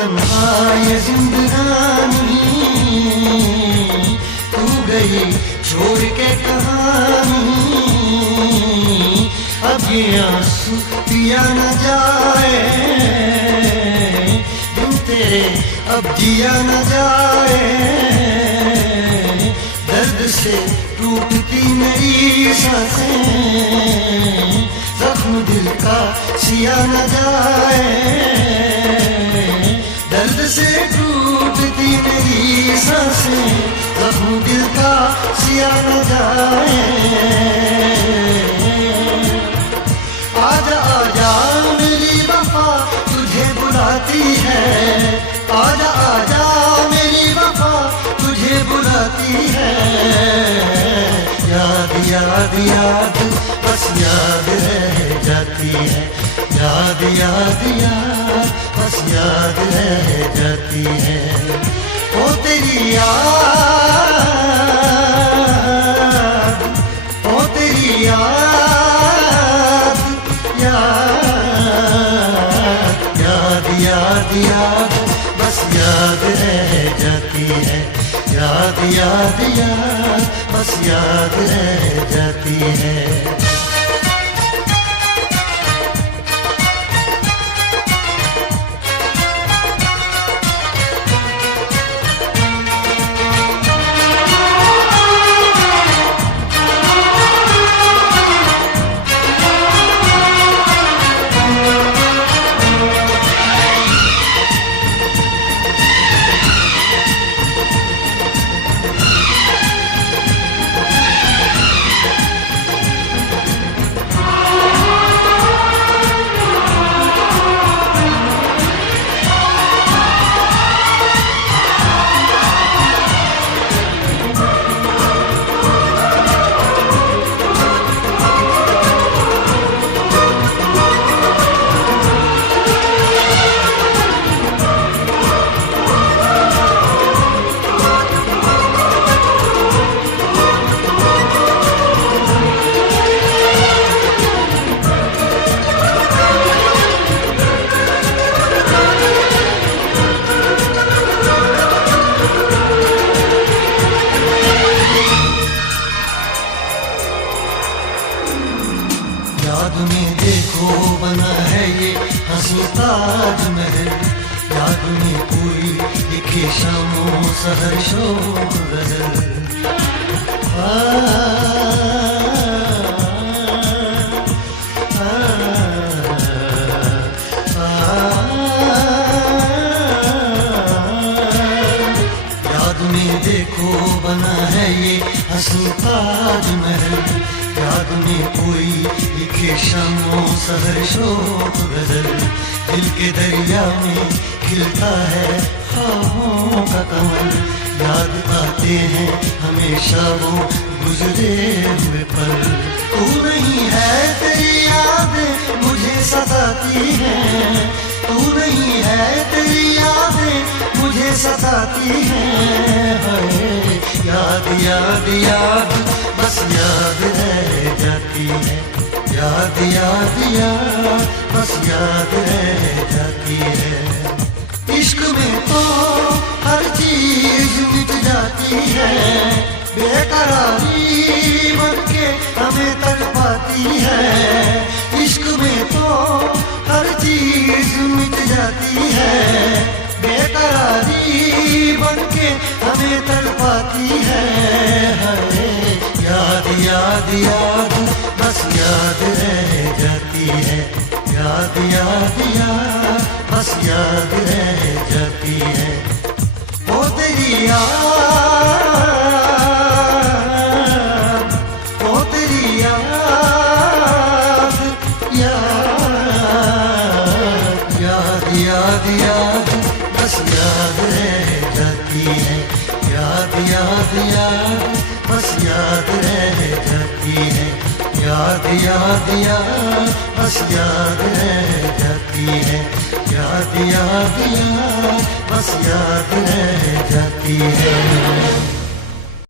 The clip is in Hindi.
तन्हा ये जिंदगानी, तू गई छोड़ के कहानी। अब ये आंसू पिया न जाए, बिन तेरे अब जिया न जाए। दर्द से टूटती मेरी सांसें, जख्म दिल का सिया न जाए। दर्द से टूटती मेरी सांसें, जख्म दिल का सिया न जाए। आजा आजा मेरी वफा तुझे बुलाती है, आजा आजा मेरी वफा तुझे बुलाती है। याद याद याद बस याद रह जाती है, याद याद याद बस याद रह जाती है। ओ तेरी याद, ओ तेरी याद, याद याद याद याद बस याद रह जाती है, याद याद याद बस याद रह जाती है। याद में देखो बना है ये हंसी ताजमहल, याद में कोई लिखे शामों सहर शोर गजल। याद में देखो बना है ये हंसी ताजमहल, याद में कोई लिखे शामों सहर शोक गजल। दिल के दरिया में खिलता है ख्वाबों का कमल, याद आते हैं हमेशा वो गुजरे हुए पल। तू नहीं है तेरी यादें मुझे सताती हैं, तू नहीं है तेरी यादें मुझे सताती हैं। याद याद याद बस याद रह जाती है, याद याद याद बस याद रह जाती है। इश्क में तो हर चीज मिट जाती है, बेकरारी बनके हमें तड़पाती है। इश्क में तो हर चीज मिट जाती है, बेकरारी बनके हमें तड़पाती है। याद याद याद बस याद रह जाती है, याद याद याद बस याद रह जाती है। ओ तेरी याद, ओ तेरी याद, याद याद याद याद बस याद रह जाती है, याद याद याद बस याद रह जाती है। याद याद याद बस याद रह जाती है, याद याद याद बस याद रह जाती है।